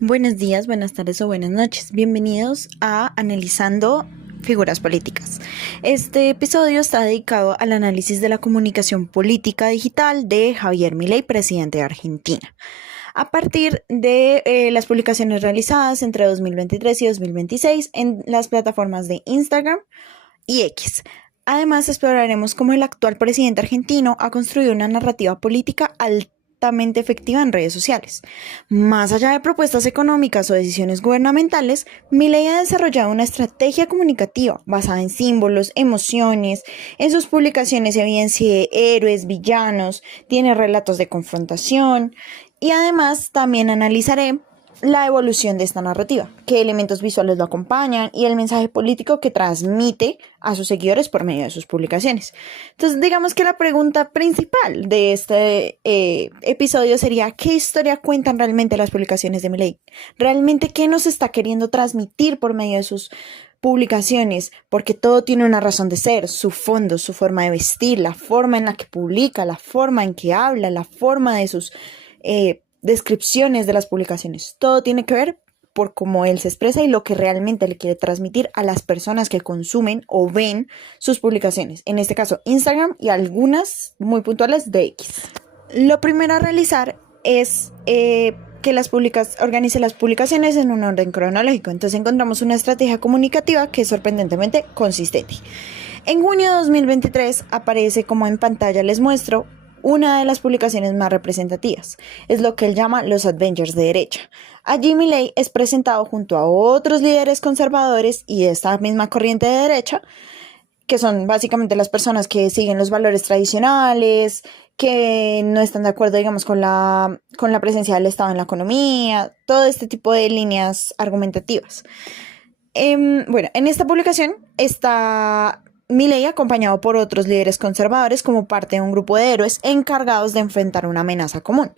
Buenos días, buenas tardes o buenas noches. Bienvenidos a Analizando Figuras Políticas. Este episodio está dedicado al análisis de la comunicación política digital de Javier Milei, presidente de Argentina, a partir de las publicaciones realizadas entre 2023 y 2026 en las plataformas de Instagram y X. Además, exploraremos cómo el actual presidente argentino ha construido una narrativa política altamente efectiva en redes sociales. Más allá de propuestas económicas o decisiones gubernamentales, Milei ha desarrollado una estrategia comunicativa basada en símbolos, emociones. En sus publicaciones evidencia héroes, villanos, tiene relatos de confrontación y además también analizaré la evolución de esta narrativa, qué elementos visuales lo acompañan y el mensaje político que transmite a sus seguidores por medio de sus publicaciones. Entonces, digamos que la pregunta principal de este episodio sería: ¿qué historia cuentan realmente las publicaciones de Milei? ¿Realmente qué nos está queriendo transmitir por medio de sus publicaciones? Porque todo tiene una razón de ser: su fondo, su forma de vestir, la forma en la que publica, la forma en que habla, la forma de sus descripciones de las publicaciones. Todo tiene que ver por cómo él se expresa y lo que realmente le quiere transmitir a las personas que consumen o ven sus publicaciones. En este caso, Instagram y algunas muy puntuales de X. Lo primero a realizar es que organice las publicaciones en un orden cronológico. Entonces encontramos una estrategia comunicativa que es sorprendentemente consistente. En junio de 2023 aparece, como en pantalla les muestro, una de las publicaciones más representativas. Es lo que él llama los Avengers de derecha. Allí Milei es presentado junto a otros líderes conservadores y de esta misma corriente de derecha, que son básicamente las personas que siguen los valores tradicionales, que no están de acuerdo, digamos, con la presencia del Estado en la economía, todo este tipo de líneas argumentativas. Bueno, en esta publicación está Milei acompañado por otros líderes conservadores como parte de un grupo de héroes encargados de enfrentar una amenaza común.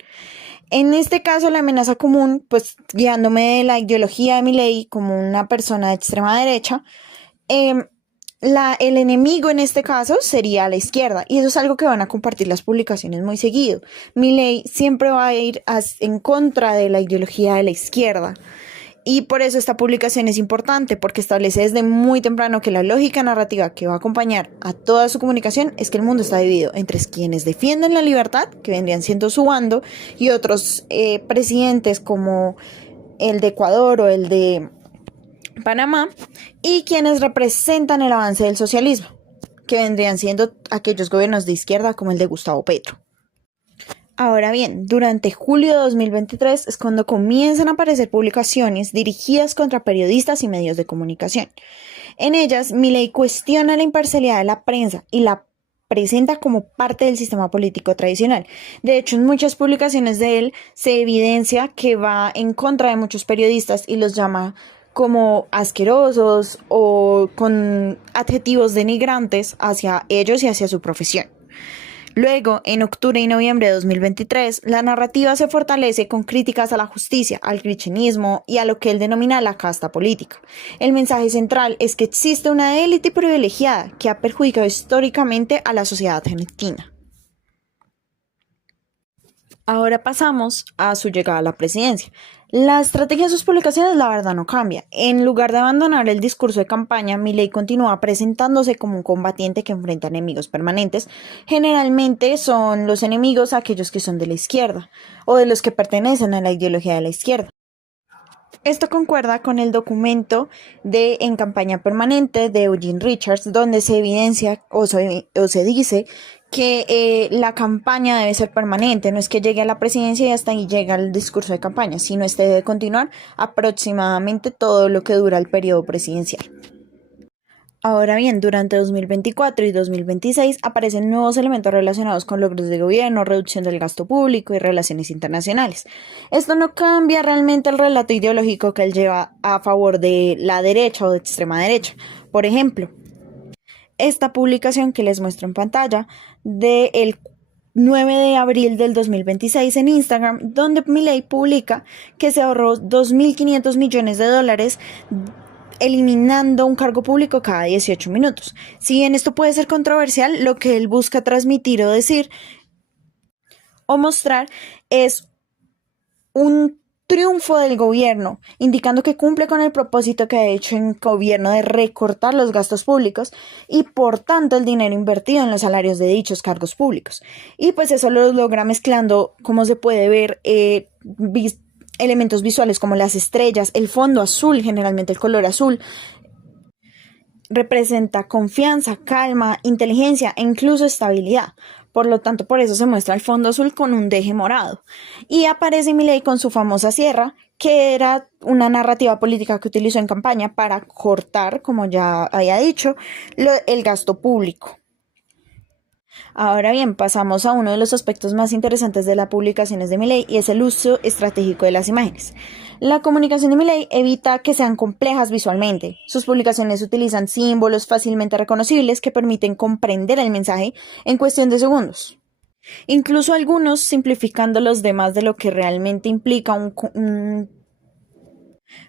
En este caso, la amenaza común, pues guiándome de la ideología de Milei como una persona de extrema derecha, el enemigo en este caso sería la izquierda, y eso es algo que van a compartir las publicaciones muy seguido. Milei siempre va a ir en contra de la ideología de la izquierda. Y por eso esta publicación es importante, porque establece desde muy temprano que la lógica narrativa que va a acompañar a toda su comunicación es que el mundo está dividido entre quienes defienden la libertad, que vendrían siendo su bando, y otros presidentes como el de Ecuador o el de Panamá, y quienes representan el avance del socialismo, que vendrían siendo aquellos gobiernos de izquierda como el de Gustavo Petro. Ahora bien, durante julio de 2023 es cuando comienzan a aparecer publicaciones dirigidas contra periodistas y medios de comunicación. En ellas, Milei cuestiona la imparcialidad de la prensa y la presenta como parte del sistema político tradicional. De hecho, en muchas publicaciones de él se evidencia que va en contra de muchos periodistas y los llama como asquerosos o con adjetivos denigrantes hacia ellos y hacia su profesión. Luego, en octubre y noviembre de 2023, la narrativa se fortalece con críticas a la justicia, al kirchnerismo y a lo que él denomina la casta política. El mensaje central es que existe una élite privilegiada que ha perjudicado históricamente a la sociedad argentina. Ahora pasamos a su llegada a la presidencia. La estrategia de sus publicaciones, la verdad, no cambia. En lugar de abandonar el discurso de campaña, Milei continúa presentándose como un combatiente que enfrenta enemigos permanentes. Generalmente son los enemigos aquellos que son de la izquierda o de los que pertenecen a la ideología de la izquierda. Esto concuerda con el documento de En campaña permanente de Eugene Richards, donde se evidencia o se dice que la campaña debe ser permanente, no es que llegue a la presidencia y hasta ahí llega el discurso de campaña, sino este debe continuar aproximadamente todo lo que dura el periodo presidencial. Ahora bien, durante 2024 y 2026 aparecen nuevos elementos relacionados con logros de gobierno, reducción del gasto público y relaciones internacionales. Esto no cambia realmente el relato ideológico que él lleva a favor de la derecha o de extrema derecha. Por ejemplo, esta publicación que les muestro en pantalla del 9 de abril del 2026 en Instagram, donde Milei publica que se ahorró $2.500 millones eliminando un cargo público cada 18 minutos. Si bien esto puede ser controversial, lo que él busca transmitir o decir o mostrar es un triunfo del gobierno, indicando que cumple con el propósito que ha hecho en gobierno de recortar los gastos públicos y por tanto el dinero invertido en los salarios de dichos cargos públicos. Y pues eso lo logra mezclando, como se puede ver, elementos visuales como las estrellas, el fondo azul, generalmente el color azul, representa confianza, calma, inteligencia e incluso estabilidad. Por lo tanto, por eso se muestra el fondo azul con un deje morado. Y aparece Milei con su famosa sierra, que era una narrativa política que utilizó en campaña para cortar, como ya había dicho, el gasto público. Ahora bien, pasamos a uno de los aspectos más interesantes de las publicaciones de Milei y es el uso estratégico de las imágenes. La comunicación de Milei evita que sean complejas visualmente. Sus publicaciones utilizan símbolos fácilmente reconocibles que permiten comprender el mensaje en cuestión de segundos. Incluso algunos simplificando los demás de lo que realmente implica un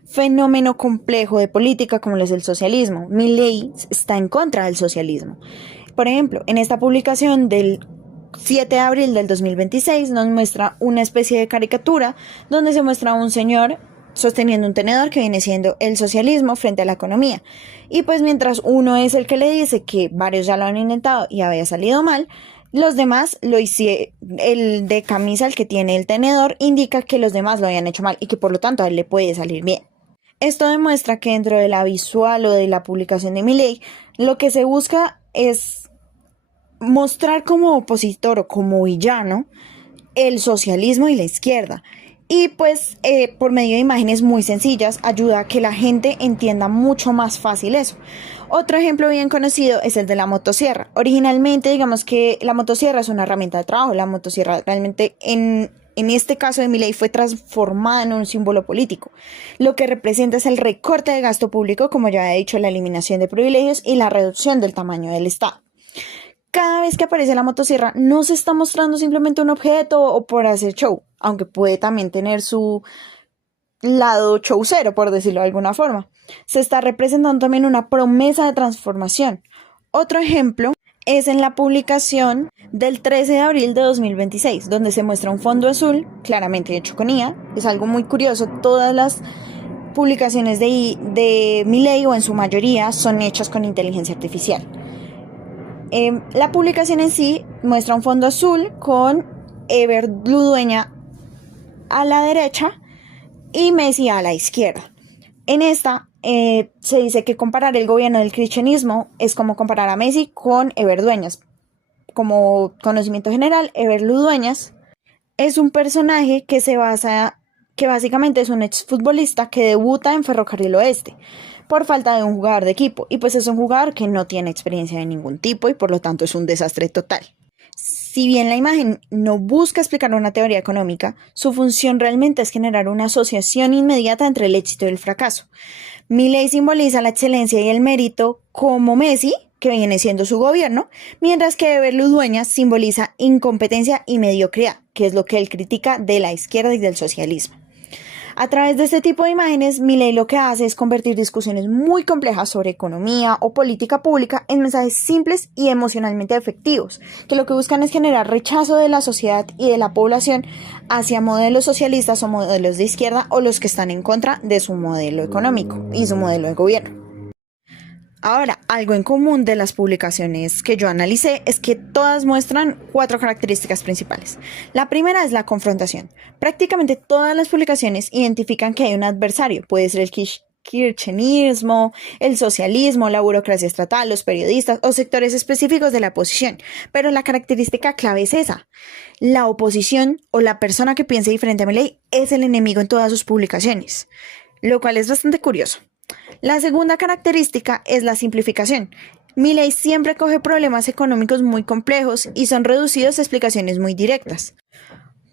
fenómeno complejo de política como lo es el socialismo. Milei está en contra del socialismo. Por ejemplo, en esta publicación del 7 de abril del 2026 nos muestra una especie de caricatura donde se muestra a un señor sosteniendo un tenedor que viene siendo el socialismo frente a la economía. Y pues mientras uno es el que le dice que varios ya lo han intentado y había salido mal, los demás lo hicieron. El de camisa, el que tiene el tenedor, indica que los demás lo habían hecho mal y que por lo tanto a él le puede salir bien. Esto demuestra que dentro de la visual o de la publicación de Milei, lo que se busca es mostrar como opositor o como villano el socialismo y la izquierda. Y pues por medio de imágenes muy sencillas ayuda a que la gente entienda mucho más fácil eso. Otro ejemplo bien conocido es el de la motosierra. Originalmente digamos que la motosierra es una herramienta de trabajo. La motosierra realmente en este caso de Milei fue transformada en un símbolo político. Lo que representa es el recorte de gasto público, como ya he dicho, la eliminación de privilegios y la reducción del tamaño del Estado. Cada vez que aparece la motosierra no se está mostrando simplemente un objeto o por hacer show, aunque puede también tener su lado showcero, por decirlo de alguna forma. Se está representando también una promesa de transformación. Otro ejemplo es en la publicación del 13 de abril de 2026, donde se muestra un fondo azul, claramente hecho con IA. Es algo muy curioso, todas las publicaciones de Milei o en su mayoría son hechas con inteligencia artificial. La publicación en sí muestra un fondo azul con Ever Ludueña a la derecha y Messi a la izquierda. En esta se dice que comparar el gobierno del cristianismo es como comparar a Messi con Ever Dueñas. Como conocimiento general, Ever Ludueñas es un personaje que básicamente es un exfutbolista que debuta en Ferrocarril Oeste por falta de un jugador de equipo, y pues es un jugador que no tiene experiencia de ningún tipo y por lo tanto es un desastre total. Si bien la imagen no busca explicar una teoría económica, su función realmente es generar una asociación inmediata entre el éxito y el fracaso. Milei simboliza la excelencia y el mérito como Messi, que viene siendo su gobierno, mientras que Ever Ludueñas simboliza incompetencia y mediocridad, que es lo que él critica de la izquierda y del socialismo. A través de este tipo de imágenes, Milei lo que hace es convertir discusiones muy complejas sobre economía o política pública en mensajes simples y emocionalmente efectivos, que lo que buscan es generar rechazo de la sociedad y de la población hacia modelos socialistas o modelos de izquierda o los que están en contra de su modelo económico y su modelo de gobierno. Ahora, algo en común de las publicaciones que yo analicé es que todas muestran 4 características principales. La primera es la confrontación. Prácticamente todas las publicaciones identifican que hay un adversario. Puede ser el kirchnerismo, el socialismo, la burocracia estatal, los periodistas o sectores específicos de la oposición. Pero la característica clave es esa. La oposición o la persona que piense diferente a Milei es el enemigo en todas sus publicaciones, lo cual es bastante curioso. La segunda característica es la simplificación. Milei siempre coge problemas económicos muy complejos y son reducidos a explicaciones muy directas.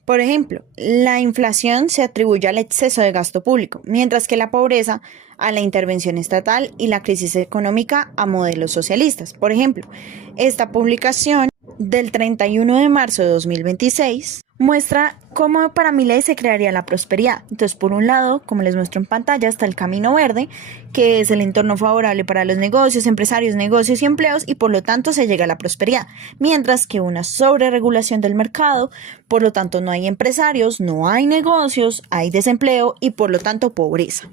Por ejemplo, la inflación se atribuye al exceso de gasto público, mientras que la pobreza a la intervención estatal y la crisis económica a modelos socialistas. Por ejemplo, esta publicación del 31 de marzo de 2026 muestra cómo para Milei se crearía la prosperidad. Entonces, por un lado, como les muestro en pantalla, está el camino verde, que es el entorno favorable para los negocios, empresarios, negocios y empleos, y por lo tanto se llega a la prosperidad. Mientras que una sobreregulación del mercado, por lo tanto no hay empresarios, no hay negocios, hay desempleo y por lo tanto pobreza.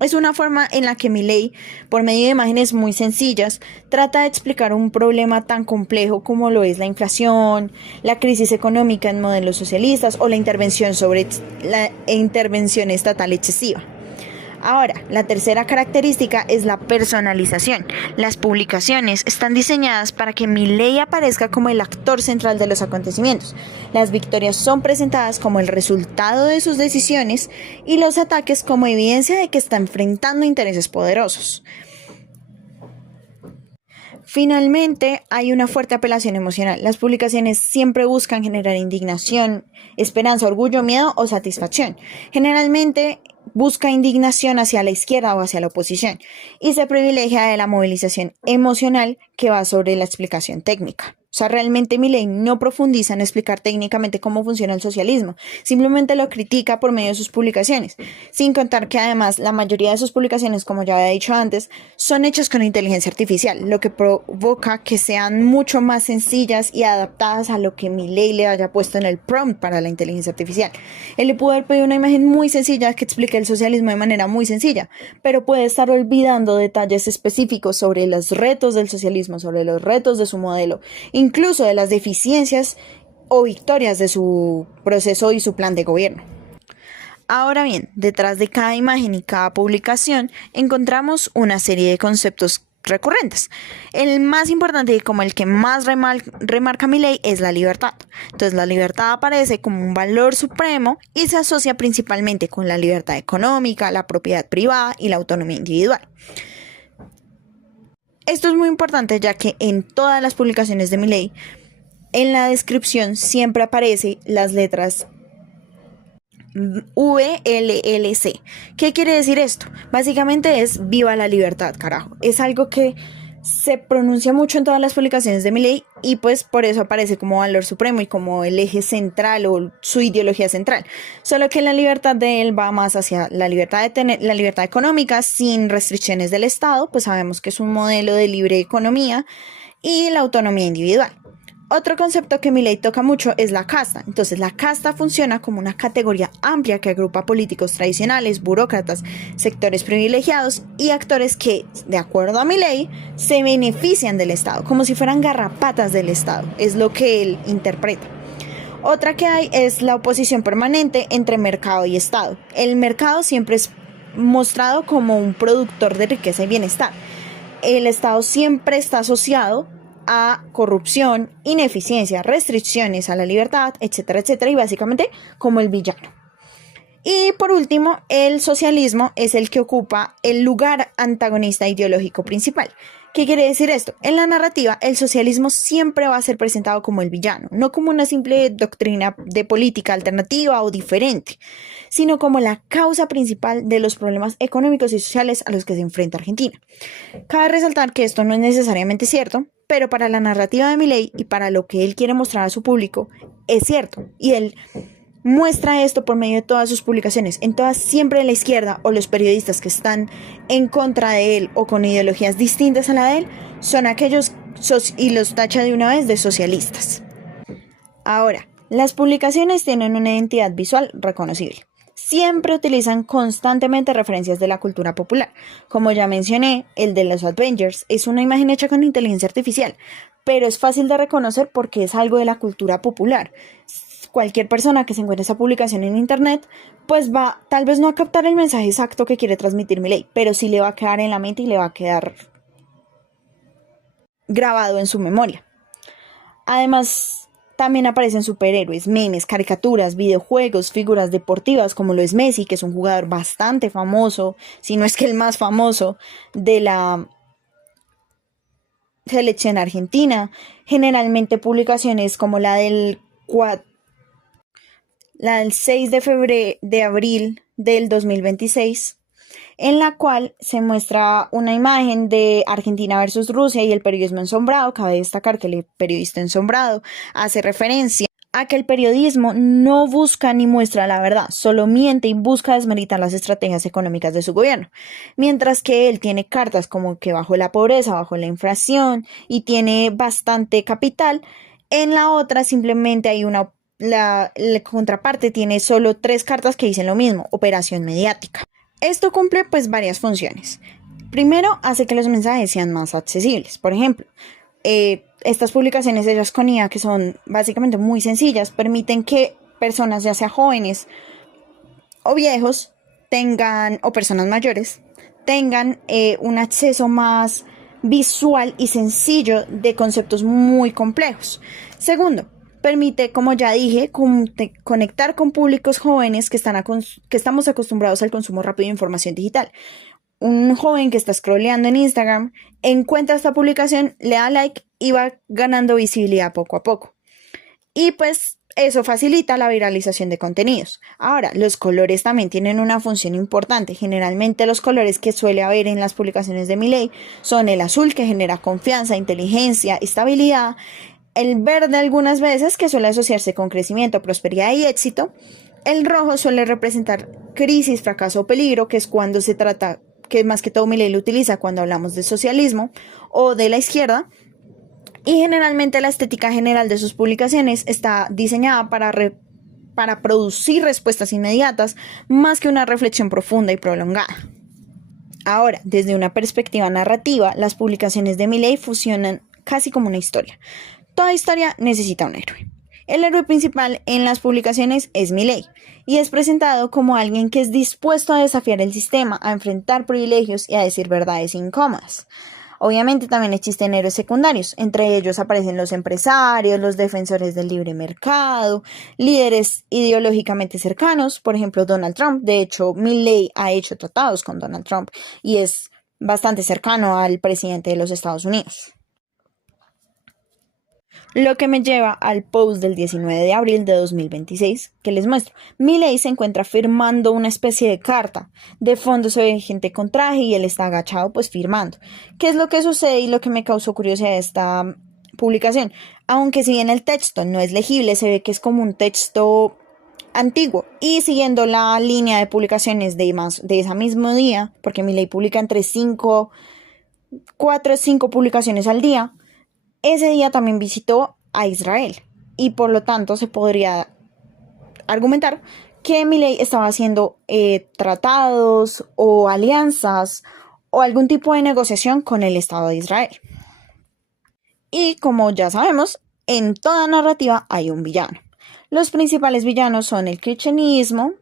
Es una forma en la que Milei, por medio de imágenes muy sencillas, trata de explicar un problema tan complejo como lo es la inflación, la crisis económica en modelos socialistas o la intervención estatal excesiva. Ahora, la tercera característica es la personalización. Las publicaciones están diseñadas para que Milei aparezca como el actor central de los acontecimientos. Las victorias son presentadas como el resultado de sus decisiones y los ataques como evidencia de que está enfrentando intereses poderosos. Finalmente, hay una fuerte apelación emocional. Las publicaciones siempre buscan generar indignación, esperanza, orgullo, miedo o satisfacción. Generalmente busca indignación hacia la izquierda o hacia la oposición y se privilegia de la movilización emocional que va sobre la explicación técnica. O sea, realmente Milei no profundiza en explicar técnicamente cómo funciona el socialismo, simplemente lo critica por medio de sus publicaciones, sin contar que además la mayoría de sus publicaciones, como ya había dicho antes, son hechas con inteligencia artificial, lo que provoca que sean mucho más sencillas y adaptadas a lo que Milei le haya puesto en el prompt para la inteligencia artificial. Él le pudo haber pedido una imagen muy sencilla que explique el socialismo de manera muy sencilla, pero puede estar olvidando detalles específicos sobre los retos del socialismo, sobre los retos de su modelo, incluso de las deficiencias o victorias de su proceso y su plan de gobierno. Ahora bien, detrás de cada imagen y cada publicación encontramos una serie de conceptos recurrentes. El más importante y como el que más remarca Milei es la libertad. Entonces la libertad aparece como un valor supremo y se asocia principalmente con la libertad económica, la propiedad privada y la autonomía individual. Esto es muy importante ya que en todas las publicaciones de Milei, en la descripción siempre aparece las letras VLLC. ¿Qué quiere decir esto? Básicamente es viva la libertad, carajo. Es algo que se pronuncia mucho en todas las publicaciones de Milei y pues por eso aparece como valor supremo y como el eje central o su ideología central. Solo que la libertad de él va más hacia la libertad de tener la libertad económica sin restricciones del Estado, pues sabemos que es un modelo de libre economía, y la autonomía individual. Otro concepto que Milei toca mucho es la casta. Entonces, la casta funciona como una categoría amplia que agrupa políticos tradicionales, burócratas, sectores privilegiados y actores que, de acuerdo a Milei, se benefician del Estado, como si fueran garrapatas del Estado. Es lo que él interpreta. Otra que hay es la oposición permanente entre mercado y Estado. El mercado siempre es mostrado como un productor de riqueza y bienestar. El Estado siempre está asociado a corrupción, ineficiencia, restricciones a la libertad, etcétera, etcétera, y básicamente como el villano. Y por último, el socialismo es el que ocupa el lugar antagonista ideológico principal. ¿Qué quiere decir esto? En la narrativa, el socialismo siempre va a ser presentado como el villano, no como una simple doctrina de política alternativa o diferente, sino como la causa principal de los problemas económicos y sociales a los que se enfrenta Argentina. Cabe resaltar que esto no es necesariamente cierto, pero para la narrativa de Milei y para lo que él quiere mostrar a su público, es cierto. Y él muestra esto por medio de todas sus publicaciones. En todas, siempre la izquierda o los periodistas que están en contra de él o con ideologías distintas a la de él, son aquellos y los tacha de una vez de socialistas. Ahora, las publicaciones tienen una identidad visual reconocible. Siempre utilizan constantemente referencias de la cultura popular. Como ya mencioné, el de los Avengers es una imagen hecha con inteligencia artificial, pero es fácil de reconocer porque es algo de la cultura popular. Cualquier persona que se encuentre esa publicación en internet, pues va tal vez no a captar el mensaje exacto que quiere transmitir Milei, pero sí le va a quedar en la mente y le va a quedar grabado en su memoria. Además, también aparecen superhéroes, memes, caricaturas, videojuegos, figuras deportivas como lo es Messi, que es un jugador bastante famoso, si no es que el más famoso de la selección argentina. Generalmente publicaciones como la del 6 de abril del 2026, en la cual se muestra una imagen de Argentina versus Rusia y el periodismo ensombrado. Cabe destacar que el periodista ensombrado hace referencia a que el periodismo no busca ni muestra la verdad, solo miente y busca desmeritar las estrategias económicas de su gobierno, mientras que él tiene cartas como que bajo la pobreza, bajo la inflación y tiene bastante capital. En la otra simplemente hay la contraparte tiene solo 3 cartas que dicen lo mismo: operación mediática. Esto cumple pues varias funciones. Primero, hace que los mensajes sean más accesibles. Por ejemplo, estas publicaciones hechas con IA, que son básicamente muy sencillas, permiten que personas, ya sea jóvenes o viejos, o personas mayores, tengan un acceso más visual y sencillo de conceptos muy complejos. Segundo, permite, como ya dije, conectar con públicos jóvenes que estamos acostumbrados al consumo rápido de información digital. Un joven que está scrolleando en Instagram encuentra esta publicación, le da like y va ganando visibilidad poco a poco. Y pues eso facilita la viralización de contenidos. Ahora, los colores también tienen una función importante. Generalmente los colores que suele haber en las publicaciones de Milei son el azul, que genera confianza, inteligencia, estabilidad; el verde algunas veces, que suele asociarse con crecimiento, prosperidad y éxito; el rojo suele representar crisis, fracaso o peligro, que es cuando se trata, que más que todo Milei lo utiliza cuando hablamos de socialismo o de la izquierda. Y generalmente la estética general de sus publicaciones está diseñada para producir respuestas inmediatas, más que una reflexión profunda y prolongada. Ahora, desde una perspectiva narrativa, las publicaciones de Milei funcionan casi como una historia. Toda historia necesita un héroe. El héroe principal en las publicaciones es Milei, y es presentado como alguien que es dispuesto a desafiar el sistema, a enfrentar privilegios y a decir verdades incómodas. Obviamente también existen héroes secundarios. Entre ellos aparecen los empresarios, los defensores del libre mercado, líderes ideológicamente cercanos, por ejemplo Donald Trump. De hecho, Milei ha hecho tratados con Donald Trump y es bastante cercano al presidente de los Estados Unidos. Lo que me lleva al post del 19 de abril de 2026, que les muestro. Milei se encuentra firmando una especie de carta. De fondo se ve gente con traje y él está agachado pues firmando. ¿Qué es lo que sucede y lo que me causó curiosidad de esta publicación? Aunque si bien el texto no es legible, se ve que es como un texto antiguo. Y siguiendo la línea de publicaciones de ese mismo día, porque Milei publica entre 4 o 5 publicaciones al día, ese día también visitó a Israel y por lo tanto se podría argumentar que Milei estaba haciendo tratados o alianzas o algún tipo de negociación con el Estado de Israel. Y como ya sabemos, en toda narrativa hay un villano. Los principales villanos son el kirchnerismo,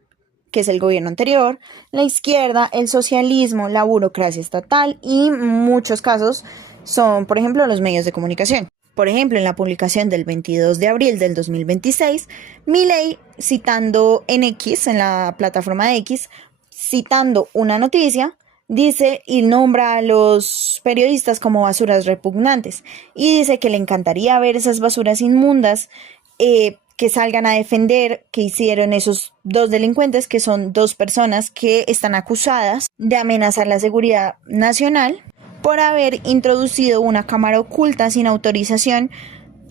que es el gobierno anterior, la izquierda, el socialismo, la burocracia estatal y en muchos casos son, por ejemplo, los medios de comunicación. Por ejemplo, en la publicación del 22 de abril del 2026, Milei, citando en X, en la plataforma de X, citando una noticia, dice y nombra a los periodistas como basuras repugnantes y dice que le encantaría ver esas basuras inmundas que salgan a defender que hicieron esos 2 delincuentes, que son 2 personas que están acusadas de amenazar la seguridad nacional por haber introducido una cámara oculta sin autorización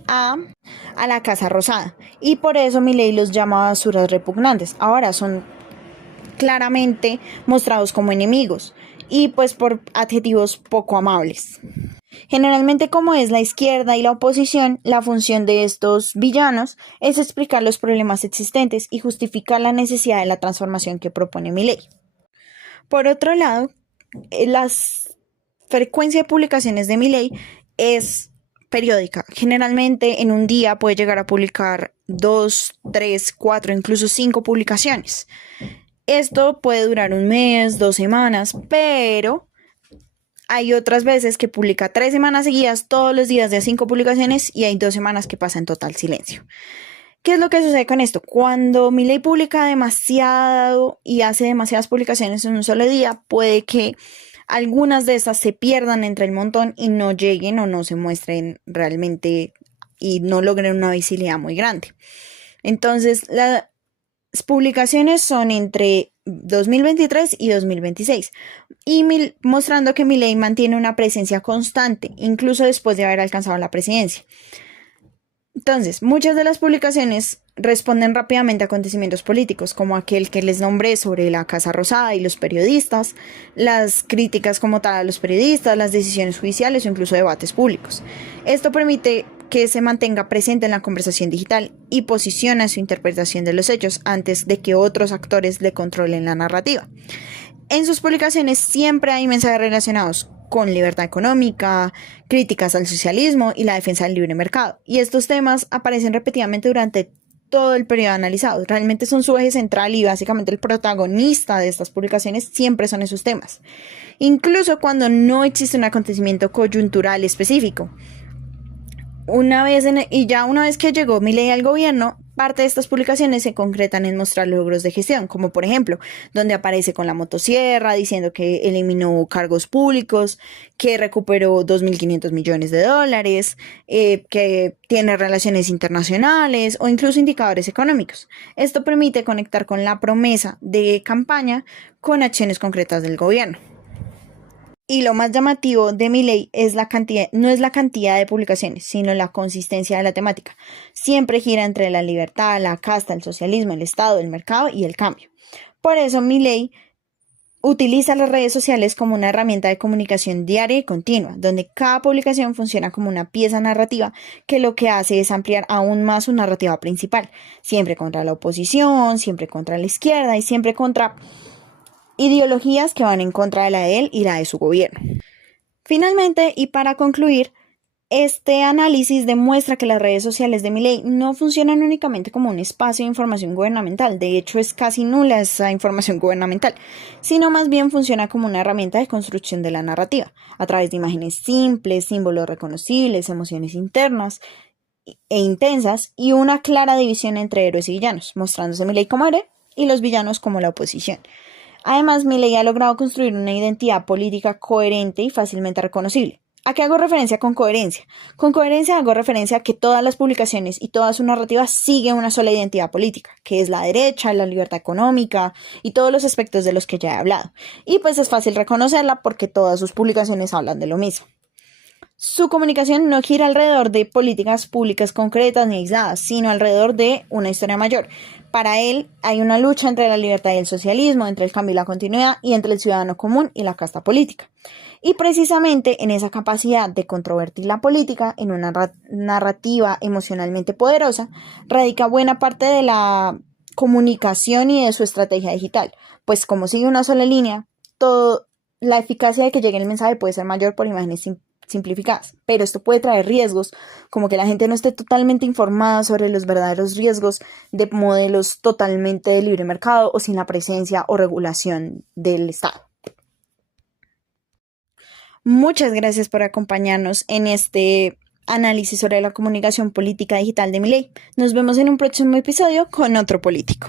a la Casa Rosada. Y por eso Milei los llama basuras repugnantes. Ahora son claramente mostrados como enemigos y pues por adjetivos poco amables. Generalmente, como es la izquierda y la oposición, la función de estos villanos es explicar los problemas existentes y justificar la necesidad de la transformación que propone Milei. Por otro lado, la frecuencia de publicaciones de Milei es periódica. Generalmente en un día puede llegar a publicar 2, 3, 4, incluso 5 publicaciones. Esto puede durar un mes, 2 semanas, pero hay otras veces que publica 3 semanas seguidas, todos los días de 5 publicaciones, y hay 2 semanas que pasa en total silencio. ¿Qué es lo que sucede con esto? Cuando Milei publica demasiado y hace demasiadas publicaciones en un solo día, puede que algunas de estas se pierdan entre el montón y no lleguen o no se muestren realmente y no logren una visibilidad muy grande. Entonces, las publicaciones son entre 2023 y 2026 y mostrando que Milei mantiene una presencia constante, incluso después de haber alcanzado la presidencia. Entonces, muchas de las publicaciones responden rápidamente a acontecimientos políticos, como aquel que les nombré sobre la Casa Rosada y los periodistas, las críticas como tal a los periodistas, las decisiones judiciales o incluso debates públicos. Esto permite que se mantenga presente en la conversación digital y posiciona su interpretación de los hechos antes de que otros actores le controlen la narrativa. En sus publicaciones siempre hay mensajes relacionados con libertad económica, críticas al socialismo y la defensa del libre mercado. Y estos temas aparecen repetidamente durante todo el periodo analizado. Realmente son su eje central y básicamente el protagonista de estas publicaciones siempre son esos temas. Incluso cuando no existe un acontecimiento coyuntural específico. Una vez que llegó Milei al gobierno, parte de estas publicaciones se concretan en mostrar logros de gestión, como por ejemplo, donde aparece con la motosierra, diciendo que eliminó cargos públicos, que recuperó 2.500 millones de dólares, que tiene relaciones internacionales o incluso indicadores económicos. Esto permite conectar con la promesa de campaña con acciones concretas del gobierno. Y lo más llamativo de Milei no es la cantidad de publicaciones, sino la consistencia de la temática. Siempre gira entre la libertad, la casta, el socialismo, el Estado, el mercado y el cambio. Por eso Milei utiliza las redes sociales como una herramienta de comunicación diaria y continua, donde cada publicación funciona como una pieza narrativa que lo que hace es ampliar aún más su narrativa principal, siempre contra la oposición, siempre contra la izquierda y siempre contra ideologías que van en contra de la de él y la de su gobierno. Finalmente, y para concluir, este análisis demuestra que las redes sociales de Milei no funcionan únicamente como un espacio de información gubernamental, de hecho es casi nula esa información gubernamental, sino más bien funciona como una herramienta de construcción de la narrativa, a través de imágenes simples, símbolos reconocibles, emociones internas e intensas y una clara división entre héroes y villanos, mostrándose Milei como héroe y los villanos como la oposición. Además, Milei ha logrado construir una identidad política coherente y fácilmente reconocible. ¿A qué hago referencia con coherencia? Con coherencia hago referencia a que todas las publicaciones y toda su narrativa siguen una sola identidad política, que es la derecha, la libertad económica y todos los aspectos de los que ya he hablado. Y pues es fácil reconocerla porque todas sus publicaciones hablan de lo mismo. Su comunicación no gira alrededor de políticas públicas concretas ni aisladas, sino alrededor de una historia mayor. Para él hay una lucha entre la libertad y el socialismo, entre el cambio y la continuidad, y entre el ciudadano común y la casta política. Y precisamente en esa capacidad de controvertir la política en una narrativa emocionalmente poderosa, radica buena parte de la comunicación y de su estrategia digital, pues como sigue una sola línea, la eficacia de que llegue el mensaje puede ser mayor por imágenes simplificadas, pero esto puede traer riesgos, como que la gente no esté totalmente informada sobre los verdaderos riesgos de modelos totalmente de libre mercado o sin la presencia o regulación del Estado. Muchas gracias por acompañarnos en este análisis sobre la comunicación política digital de Milei. Nos vemos en un próximo episodio con otro político.